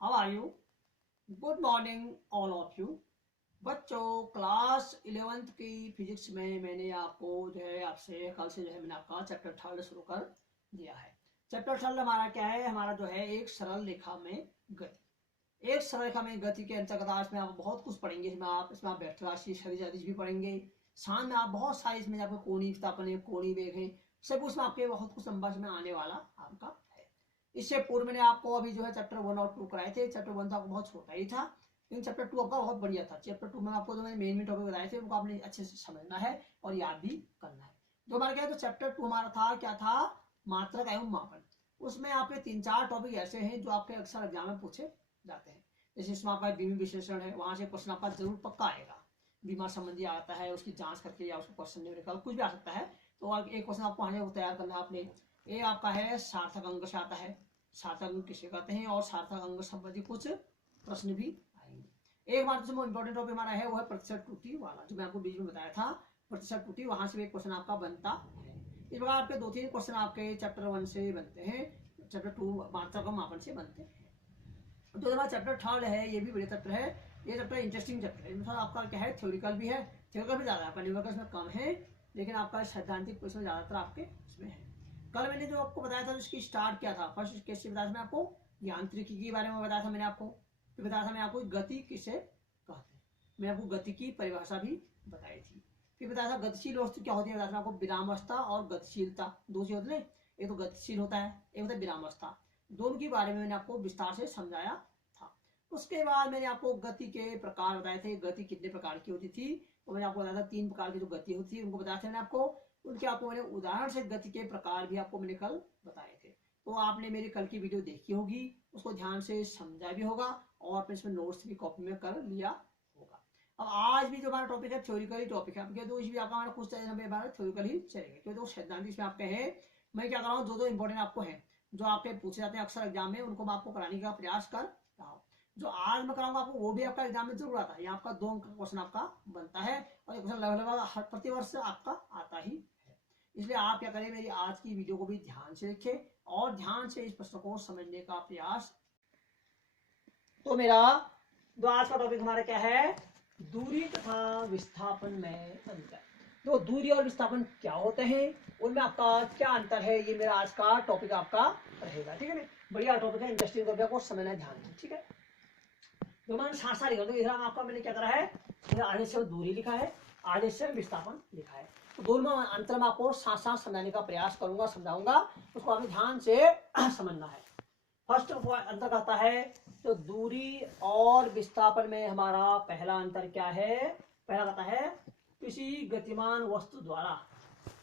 How are you? Good morning all of you. बच्चों, class 11th की physics में मैंने आपको जो है आपसे कल से जो है मैंने आपका चैप्टर थर्ड शुरू कर दिया है। चैप्टर थर्ड हमारा क्या है? हमारा जो है एक सरल रेखा में गति। एक सरल रेखा में गति के अंतर्गत आज में आप बहुत कुछ पढ़ेंगे। इसमें आप वेक्टर राशि, सदिश भी पढ़ेंगे। साथ में आप बहुत सारे इसमें आपको कोणीय विस्थापन है, कोणीय वेग है, सब उसमें आपके बहुत कुछ लंबा में आने वाला आपका है। इससे पूर्व मैंने आपको अभी जो है चैप्टर 1 और 2 कराए थे। चैप्टर 1 तो आपको बहुत छोटा ही था, लेकिन चैप्टर 2 आपका बहुत बढ़िया था। चैप्टर 2 में आपको जो मैंने मेन टॉपिक बताए थे उनको आपने अच्छे से समझना है और याद भी करना है। जो हमारा क्या है, तो चैप्टर 2 हमारा था क्या था? मात्रक एवं मापन। उसमें आपके 3-4 टॉपिक ऐसे हैं जो आपके अक्सर एग्जाम में पूछे जाते हैं। जैसे इसमें आपका बीम विश्लेषण है, वहां से क्वेश्चन आपका जरूर पक्का आएगा। बीमा संबंधी आता है, उसकी जांच करके या उसको क्वेश्चन न्यूमेरिकल कुछ भी आ सकता है। तो एक क्वेश्चन आपको वहां तैयार करना है आपने। ये आपका है सार्थक अंक से आता है। सार्थक अंक किसे कहते हैं और सार्थक अंक संबंधी कुछ प्रश्न भी आएंगे। एक बार जो इंपॉर्टेंट टॉपिक हमारा है वो है प्रतिशत त्रुटि वाला, जो मैं आपको बीच में बताया था। प्रतिशत त्रुटि, वहां से भी एक क्वेश्चन आपका बनता है। इस प्रकार आपके 2-3 क्वेश्चन आपके चैप्टर 1 से बनते हैं, चैप्टर 2 मात्रक मापन से बनते हैं। जो हमारा चैप्टर थर्ड है ये भी बड़े चैप्टर है। ये चैप्टर इंटरेस्टिंग चैप्टर है। इसमें आपका क्या है, थ्योरिकल भी है, थ्योरिकल भी ज्यादा है, आपका न्यूमेरिकल इसमें कम है, लेकिन आपका सैद्धांतिक क्वेश्चन ज्यादातर आपके इसमें है। कल मैंने जो आपको बताया था उसकी स्टार्ट क्या था, फर्स्ट कैसे बताया था मैं आपको? यांत्रिकी के बारे में बताया था मैंने आपको। फिर बताया था मैं आपको गति किसे कहते हैं, मैंने आपको गति की परिभाषा भी बताई थी। फिर बताया था गतिशील वस्तु क्या होती है, बताया था आपको विरामावस्था और गतिशीलता, दो चीज होती है। एक तो गतिशील होता है, एक होता है विरामावस्था। दोनों के बारे में मैंने आपको विस्तार से समझाया था। उसके बाद मैंने आपको गति के प्रकार बताए थे, गति कितने प्रकार की होती थी। तो मैंने आपको बताया था 3 प्रकार की जो गति होती है उनको बताया था मैंने आपको। उनके आपको मैंने उदाहरण से गति के प्रकार भी आपको मैंने कल बताए थे। तो आपने मेरी कल की वीडियो देखी होगी, उसको ध्यान से समझा भी होगा और अपने इसमें नोट्स भी कॉपी में कर लिया होगा। अब आज भी जो हमारा टॉपिक है थ्योरिकली टॉपिक है, आपके तो इसमें आपका हमारा कुछ थ्योरिकल ही चलेगा, क्योंकि तो सैद्धांतिक इसमें आपके हैं। मैं क्या कर रहा हूँ, जो इंपॉर्टेंट आपको है, जो आपके पूछे जाते हैं अक्सर एग्जाम में, उनको मैं आपको कराने का प्रयास कर रहा हूँ। जो आज मैं कराऊंगा आपको वो भी आपका एग्जाम में जरूर आता है। यहाँ आपका 2 अंक का क्वेश्चन आपका बनता है और ये क्वेश्चन लगभग प्रतिवर्ष आपका आता ही है। इसलिए आप क्या करें, मेरी आज की वीडियो को भी ध्यान से देखें और ध्यान से इस प्रश्न को समझने का प्रयास। तो मेरा जो आज का टॉपिक हमारा क्या है, दूरी तथा विस्थापन में अंतर। तो दूरी और विस्थापन क्या होते हैं, उनमें आपका क्या अंतर है, ये मेरा आज का टॉपिक आपका रहेगा। ठीक है ना, बढ़िया टॉपिक है, इंटरेस्टिंग टॉपिक को समझना ध्यान से। ठीक है, जो मैंने साथ साथ लिखा, तो इधर आपका मैंने क्या करा है, आधे से दूरी लिखा है, आधे से विस्थापन लिखा है। तो दोनों में अंतर में आपको साथ साथ समझाने का प्रयास करूंगा, समझाऊंगा, उसको आपने ध्यान से समझना है। फर्स्ट अंतर कहता है, तो दूरी और विस्थापन में हमारा पहला अंतर क्या है? पहला कहता है, किसी गतिमान वस्तु द्वारा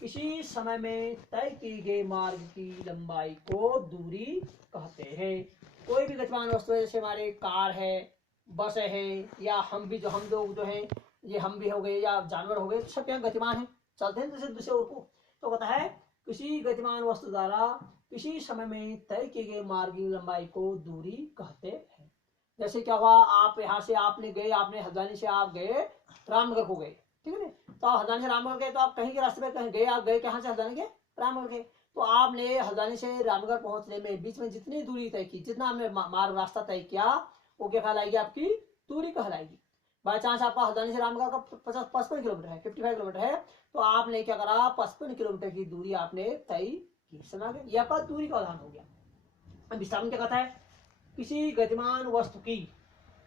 किसी समय में तय की गए मार्ग की लंबाई को दूरी कहते हैं। कोई भी गतिमान वस्तु है, जैसे हमारे कार है, बस है, या हम लोग जो है, ये हम भी हो गए या जानवर हो गए, सब क्या गतिमान है, चलते हैं जैसे दूसरे को। तो कहता है, किसी गतिमान वस्तु द्वारा किसी समय में तय किए गए मार्ग की लंबाई को दूरी कहते हैं। जैसे क्या हुआ, आप यहाँ से आपने गए, आपने हल्द्वानी से आप गए रामनगर को गए, ठीक है ना। तो आप हल्द्वानी से रामनगर गए, तो आप कहीं के रास्ते में कहीं गए, आप गए कहाँ से, हल्द्वानी के रामनगर गए। तो आपने हल्द्वानी से रामनगर पहुंचने में बीच में जितनी दूरी तय की, जितना आपने मार्ग रास्ता तय किया, वो क्या कहलाएगी, आपकी दूरी कहलाएगी। बाई चांस आपका हल्द्वानी से रामनगर का 55 किलोमीटर है, 55 किलोमीटर है, तो आपने क्या करा, 55 किलोमीटर की दूरी आपने तय की। समझ गए, यह आपका दूरी का उदाहरण हो गया। विस्थापन क्या कहता है, किसी गतिमान वस्तु की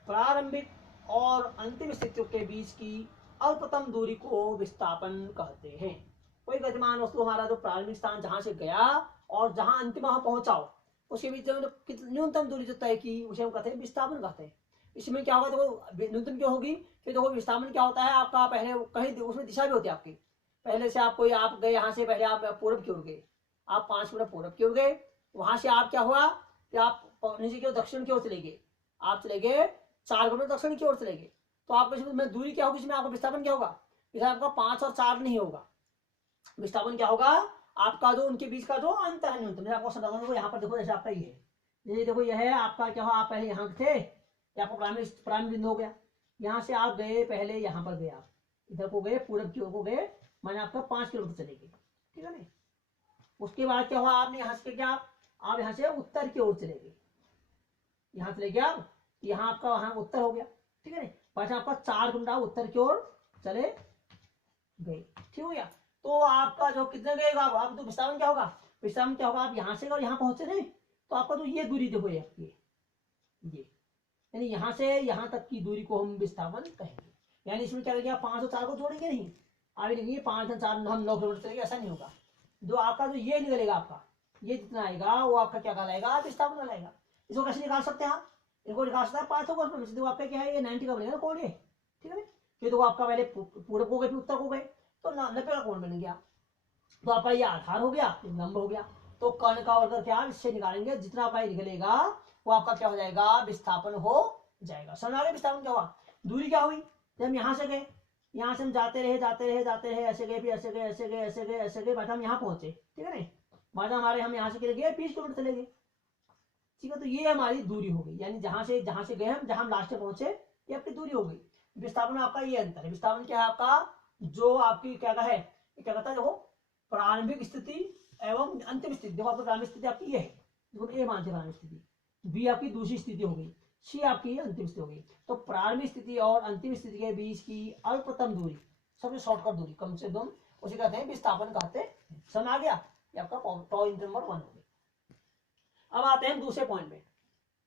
प्रारंभिक और अंतिम स्थितियों के बीच की अल्पतम दूरी को विस्थापन कहते हैं। कोई गतिमान वस्तु हमारा जो प्रारंभिक स्थान जहां से गया और जहां अंतिम वहां पहुंचाओ, उसके बीच न्यूनतम दूरी जो तय की, उसे हम कहते हैं विस्थापन कहते हैं। इसमें क्या होगा, देखो न्यूनतम क्यों होगी, फिर देखो विस्थापन क्या होता है आपका, पहले कहीं उसमें दिशा भी होती है आपकी। पहले से आप गए यहाँ से, पहले आप पूर्व की ओर गए, आप 5 मिनट पूर्व की ओर गए, वहां से आप क्या हुआ कि आप नीचे की ओर दक्षिण की ओर चले गए, आप चले गए 4 किलोमीटर दक्षिण की ओर चले गए। तो आपको इसमें दूरी क्या होगी, इसमें आपका विस्थापन क्या होगा, विस्थापन आपका 5 और 4 नहीं होगा। विस्थापन क्या होगा, आपका जो उनके बीच का जो अंतर है न्यूनतम। आपको समझाऊंगा, देखो यहाँ पर देखो, जैसे आपका ये देखो, यह है आपका क्या हुआ, आप पहले यहाँ थे, आपको प्रारंभिक बिंदु हो गया, यहाँ से आप गए, पहले यहाँ पर गए, आप इधर को गए, पूरब की ओर को गए, मैंने आपका 5 किलोमीटर चले गए, ठीक है ना। उसके बाद क्या हुआ, आपने यहाँ से क्या, आप यहाँ से उत्तर की ओर चले गए, यहाँ से लेके आप यहाँ आपका वहां उत्तर हो गया, ठीक है ना। पास आपका 4 किलोमीटर उत्तर की ओर चले गए, ठीक हो गया। तो आपका जो कितने गएगा आप तो विस्थापन क्या होगा, विस्थापन क्या होगा, आप यहाँ से और यहाँ पहुंचे नहीं तो आपका तो ये दूरी देखो ये यानी यहाँ से यहाँ तक की दूरी को हम विस्थापन कहेंगे। यानी इसमें क्या लगेगा, 5 और 4 को जोड़ेंगे नहीं, आगे लिखेंगे 5 और 4 हम 9 किलोमीटर चलेंगे, ऐसा नहीं होगा। जो आपका जो ये निकलेगा आपका ये जितना आएगा वो आपका क्या कहलाएगा, विस्थापन कहलाएगा। इसको कैसे निकाल सकते हैं आप, इनको निकाल सकते हैं 5 को आपका क्या है, ये 90 का बनेगा कोण ये, ठीक है। ये तो आपका पहले पूर्व को गए फिर उत्तर को गए तो 90 का कोण बन गया। तो आपका ये आधार हो गया, ये लंब हो गया। तो कर्ण का वर्ग क्या इससे निकालेंगे, जितना आपका निकलेगा वो आपका क्या हो जाएगा, विस्थापन हो जाएगा। समझ आ गया विस्थापन क्या हुआ, दूरी क्या हुई। जब हम यहाँ से गए, यहाँ से हम जाते रहे ऐसे गए फिर ऐसे गए ऐसे गए ऐसे गए ऐसे गए, बाद हम यहाँ पहुंचे, ठीक है ना। बाद हमारे हम यहाँ से चले गए 20 किलोमीटर चले गए, ठीक है। तो ये हमारी दूरी हो गई, यानी जहां से गए हम, जहां हम लास्ट में पहुंचे, ये आपकी दूरी हो गई। विस्थापन आपका ये अंतर है। विस्थापन क्या है आपका, जो आपकी क्या है, क्या कहता है देखो, प्रारंभिक स्थिति एवं अंतिम स्थिति। देखो आपकी प्रारंभिक स्थिति आपकी ये है, देखो ए मानते प्रारंभिक स्थिति, बी आपकी दूसरी स्थिति हो गई, सी आपकी अंतिम स्थिति हो गई। तो प्रारंभिक स्थिति और अंतिम स्थिति के बीच की अल्पतम दूरी, सबसे शॉर्टकट दूरी, कम से कम, उसे कहते हैं विस्थापन कहते हैं। समझ आ गया, ये आपका पॉइंट नंबर 1 हो गया। अब आते हैं दूसरे पॉइंट में,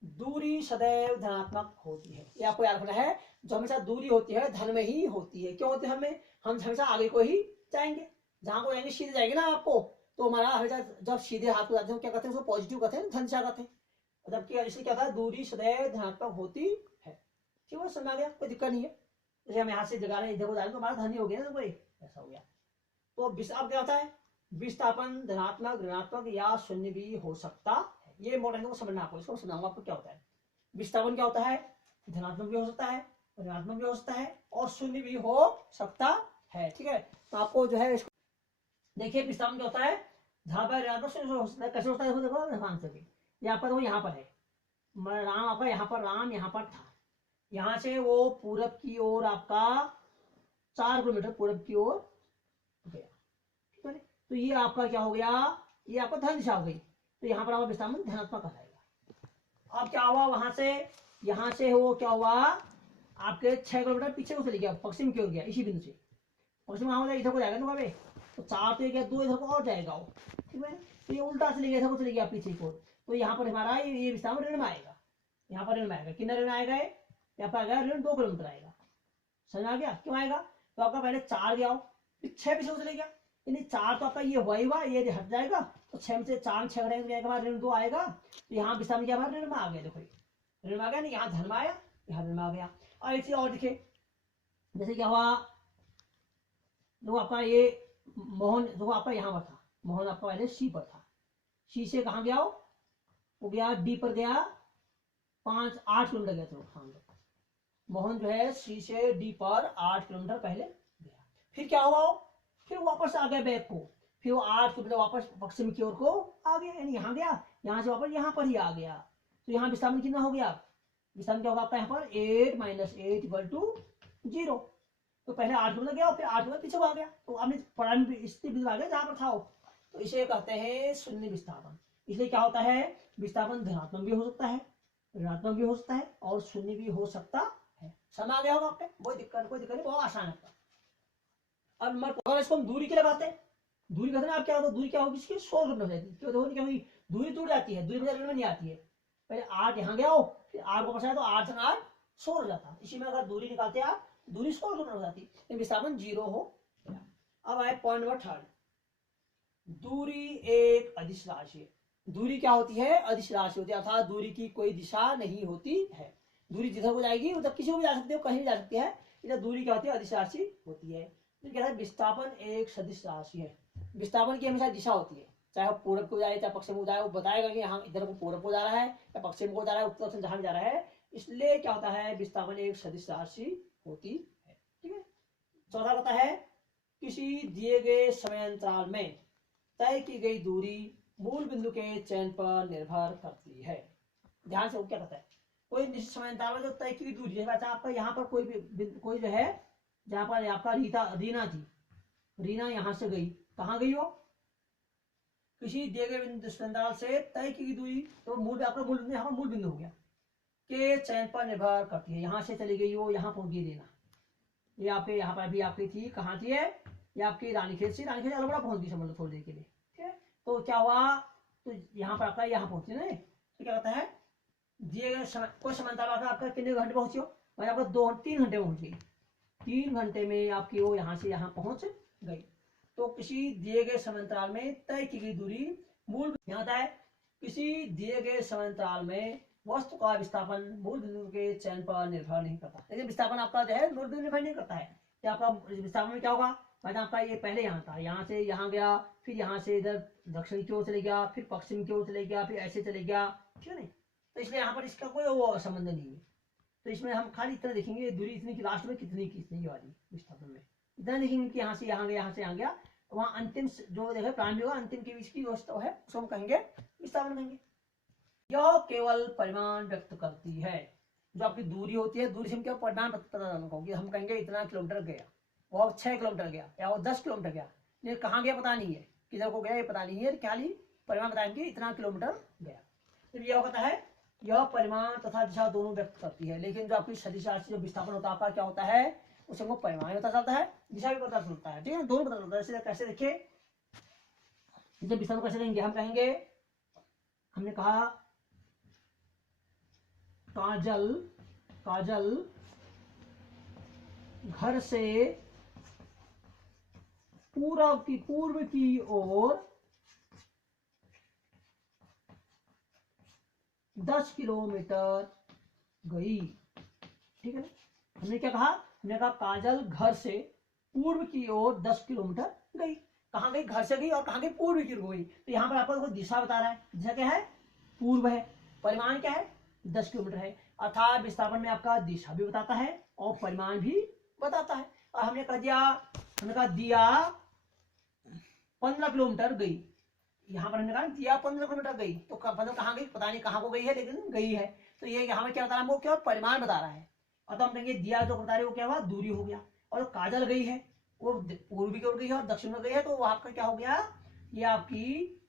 दूरी सदैव धनात्मक होती है। ये आपको याद रखना है, जो हमेशा दूरी होती है धन में ही होती है। क्यों होती है, हम हमेशा आगे को ही जाएंगे, जहां को जाएंगे सीधे जाएंगे ना आपको, तो हमारा हमेशा जब सीधे हाथ को जाते हैं क्या कहते हैं, उसको पॉजिटिव कहते हैं, धन से कहते हैं। जबकि इसलिए क्या था, दूरी सदैव धनात्मक होती है, ठीक है। समझ आ गया, कोई दिक्कत नहीं है। जैसे हम यहाँ से जगह रहे इधर को जा रहे हैं तो हमारा धन ही हो गया ना, कोई ऐसा हो गया। तो अब क्या होता है, विस्थापन धनात्मक ऋणात्मक या शून्य भी हो सकता है। ये इंपॉर्टेंट को समझना, आपको इसको समझाऊंगा आपको क्या होता है। विस्थापन क्या होता है, धनात्मक भी हो सकता है, ऋणात्मक भी हो सकता है और शून्य भी हो सकता है, ठीक है। तो आपको जो है इसको देखिए, विस्थापन क्या होता है, धनात्मक ऋणात्मक शून्य हो सकता है। कैसे होता है देखो, ध्यान से। यहाँ पर वो यहाँ पर है राम, आपका यहाँ पर राम यहाँ पर था, यहाँ से वो पूरब की ओर आपका 4 किलोमीटर पूरब की ओर गया, ठीक है। तो ये आपका क्या हो गया, ये आपका धन दिशा हो गई। तो यहाँ पर आपका विस्थापन धनात्मक कहलाएगा। अब क्या हुआ, वहां से यहाँ से वो क्या हुआ, आपके 6 किलोमीटर पीछे को चले गया, पश्चिम की ओर गया, इसी बिंदु से पश्चिम वहां हो इधर को जाएगा ना, तो 4 तो गया, 2 इधर को और जाएगा वो, ठीक है। तो ये उल्टा चले गया, इधर को चले गया पीछे की ओर। तो यहाँ पर हमारा ये विस्थापन ऋण में आएगा, यहाँ पर ऋण में आएगा। कितना ऋण आएगा, यहाँ पर आएगा ऋण 2 किलोमीटर आएगा। समझ आ गया, क्यों आएगा, तो आपका पहले 4 गया, फिर 6 पीछे चले गया, यानी 4 तो आपका ये हुआ ही हुआ, ये हट जाएगा। तो 6 से 4 6 घटेगा, ऋण 2 आएगा। तो यहाँ विस्थापन क्या ऋण में आ गया, देखो ऋण में आ गया, यहाँ धन में आया, यहाँ ऋण में आ गया। और एक चीज और दिखे, जैसे क्या हुआ, देखो आपका ये मोहन, देखो आपका यहाँ पर था मोहन, आपका पहले सी पर था, सी से कहाँ गया वो गया डी पर गया, 8 किलोमीटर गया। चलो हाँ, मोहन जो है सी से डी पर 8 किलोमीटर पहले गया। फिर क्या हुआ, फिर वापस आ गया बैक को, फिर वो 8 किलोमीटर वापस पश्चिम की ओर को आ गया, यानी यहाँ गया, यहाँ से वापस यहाँ पर ही आ गया। तो यहाँ विस्थापन कितना हो गया, विस्थापन क्या होगा आपका यहाँ पर 8 - 8 = 0। तो पहले 8 किलोमीटर गया, फिर 8 किलोमीटर पीछे को आ गया, तो आपने प्रारंभिक स्थिति आ गया जहां पर था। तो इसे कहते हैं शून्य विस्थापन। इसलिए क्या होता है, विस्थापन धनात्मक भी हो सकता है, ऋणात्मक भी हो सकता है और शून्य भी हो सकता है। समझ आ गया होगा आपके, कोई दिक्कत नहीं, बहुत आसान है। अब नंबर, अगर इसको हम दूरी के लगाते हैं, दूरी कहते हैं आप क्या होता है, दूरी क्या होगी इसकी 100 किलोमीटर हो जाती है। क्यों, क्या होगी, दूरी टूट जाती है, दूरी में नहीं आती है। पहले 8 यहाँ गया हो, फिर 8 को बचाया तो 8 से 8 100 हो जाता। इसी में अगर दूरी निकालते हैं आप, दूरी 100 किलोमीटर हो जाती है, विस्थापन 0 हो गया। अब आए पॉइंट नंबर 3, दूरी एक अदिश राशि है। दूरी क्या होती है, अदिश राशि होती है, अर्थात दूरी की कोई दिशा नहीं होती है। दूरी जिधर को जाएगी उधर किसी को भी जा सकते हो, कहीं भी जा सकती है। इधर दूरी क्या होती है, अदिश राशि होती है। तो क्या है, विस्थापन एक सदिश राशि है। विस्थापन की हमेशा दिशा होती है, चाहे वो पूर्व को जाए चाहे पश्चिम को जाए, वो बताएगा कि हाँ इधर को पूर्व को जा रहा है या पश्चिम को जा रहा है, उत्तर से जहां जा रहा है। इसलिए क्या होता है, विस्थापन एक सदिश राशि होती है, ठीक है। चौथा होता है, किसी दिए गए समय अंतराल में तय की गई दूरी मूल बिंदु के चयन पर निर्भर करती है। ध्यान से, वो क्या कहता है, कोई निश्चित समय अंतराल में जो तय की दूरी है, आपका यहाँ पर कोई जो है, जहां पर आपका रीना थी, रीना यहां से गई, कहाँ गई वो, किसी दिए गए बिंदु से तय की दूरी, तो मूल आपका मूल बिंदु, यहाँ पर मूल बिंदु हो गया। के चयन पर निर्भर करती है। यहाँ से चली गई वो यहाँ पहुंच गई देना, ये आपके यहाँ पर अभी आपकी थी, कहाँ थी है, ये आपकी रानीखेत से, रानीखेत अलबड़ा पहुंच गई समझ लो थोड़ी देर के लिए, ठीक है। तो क्या हुआ, तो यहाँ पर आपका यहाँ पहुंची ना, तो क्या कहता है दिए गए समय, कोई समानता आपका कितने घंटे पहुंची हो, मैं आपका 2-3 घंटे पहुंच गई, 3 घंटे में आपकी वो यहाँ से यहाँ पहुंच गई। तो किसी दिए गए समांतराल में तय की गई दूरी मूल, यहाँ आता है किसी दिए गए समांतराल में वस्तु का विस्थापन मूल बिंदु के चयन पर निर्भर नहीं करता। लेकिन विस्थापन आपका जो है मूल बिंदु निर्भर नहीं करता है। क्या आपका विस्थापन में क्या होगा, मैंने आपका ये पहले यहाँ था, यहाँ से यहाँ गया, फिर यहाँ से इधर दक्षिण की ओर चले गया, फिर पश्चिम की ओर चले गया, फिर ऐसे चले गया, ठीक है नहीं। तो इसलिए यहाँ पर इसका कोई वो संबंध नहीं है। तो इसमें हम खाली इतना देखेंगे दूरी इतनी की लास्ट में कितनी कितनी वाली विस्थापन में इतना देखेंगे कि यहाँ से यहाँ गया, यहाँ से यहाँ गया, वहाँ अंतिम जो देखो प्रारंभिक होगा अंतिम के बीच की वस्तु है उसको हम कहेंगे विस्थापन कहेंगे। यह केवल परिमाण व्यक्त करती है, जो आपकी दूरी होती है, दूरी से हम क्या परिमाण पता होगी, हम कहेंगे इतना किलोमीटर गया, वो 6 किलोमीटर गया या वो 10 किलोमीटर गया, लेकिन कहाँ गया पता नहीं है, किधर को गया ये पता नहीं है, क्या ली परिमाण बताएंगे इतना किलोमीटर गया। तो यह कहता है यह परिमाण तथा दिशा दोनों व्यक्त करती है। लेकिन जो आपकी सदिश राशि जो विस्थापन होता है आपका क्या होता है, उसे हमको परिमाण पता चलता है, दिशा भी पता चलता है, ठीक है, दोनों पता चलता है। कैसे देखिए जब विस्थापन कैसे देंगे, हम कहेंगे, हमने कहा काजल घर से पूर्व की ओर 10 किलोमीटर गई, ठीक है ना। हमने क्या कहा, हमने कहा काजल घर से पूर्व की ओर 10 किलोमीटर गई, कहाँ गई, घर से गई और कहाँ गई, पूर्व की ओर गई। तो यहाँ पर आपको दिशा बता रहा है, दिशा क्या है, पूर्व है, परिमाण क्या है 10 किलोमीटर है, अर्थात विस्थापन में आपका दिशा भी बताता है और परिमाण भी बताता है। और हमने कह दिया, हमने कहा दिया 15 किलोमीटर गई, यहाँ पर हमने कहा दिया 15 किलोमीटर गई, तो मतलब कहाँ गई पता नहीं, कहाँ को गई है लेकिन गई है। तो ये यहाँ पर क्या बता रहा है, वो क्या परिमाण बता रहा है। और तो हम कहेंगे दिया जो बता रहे वो क्या हुआ, दूरी हो गया। और काजल गई है वो पूर्वी की ओर गई है और दक्षिण में गई है, तो वो आपका क्या हो गया, ये आपकी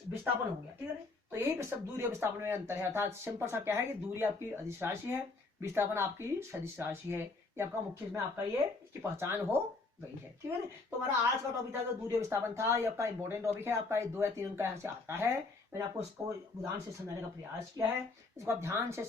विस्थापन हो गया, ठीक है। तो यही सब दूरी और विस्थापन में अंतर है, अर्थात सिंपल सा क्या है कि दूरी आपकी अदिश राशि है, विस्थापन आपकी सदिश राशि है। ये आपका मुख्य में आपका ये इसकी पहचान हो गई है, ठीक है। तो हमारा आज का टॉपिक था जो दूरी विस्थापन था, ये आपका इंपॉर्टेंट टॉपिक है, आपका 2 या 3 अंक यहाँ से आता है। मैंने आपको इसको उदाहरण से समझाने का प्रयास किया है, इसको आप ध्यान से